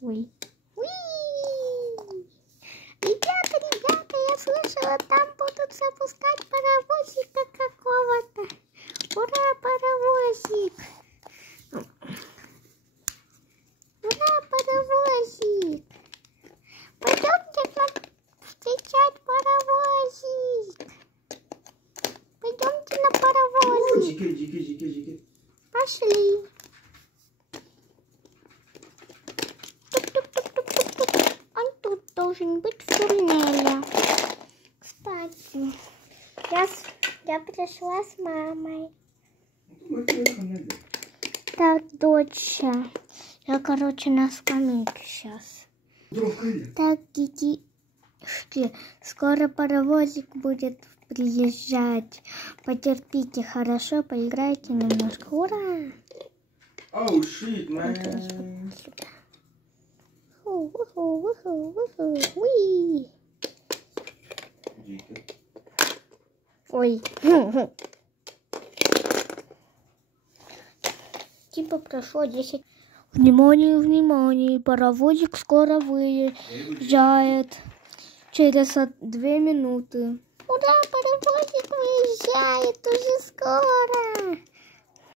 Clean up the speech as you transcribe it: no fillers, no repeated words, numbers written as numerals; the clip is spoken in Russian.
Ой. Уи! Ребята, я слышала, там будут запускать паровозика какого-то. Ура, паровозик! Ура, паровозик! Пойдемте встречать паровозик! Пойдемте на паровозик! Жики. Пошли! Тук-тук-тук-тук-тук-тук. Он тут должен быть в туннеле. Кстати, я пришла с мамой. Так, доча. Я, короче, на скамейке сейчас. Так, детишки, скоро паровозик будет приезжать. Потерпите, хорошо, поиграйте немножко. Ура! Oh shit, man. Уи. Ой. Типа прошло 10. Внимание, паровозик скоро выезжает. Через 2 минуты. Ура, паровозик выезжает уже скоро.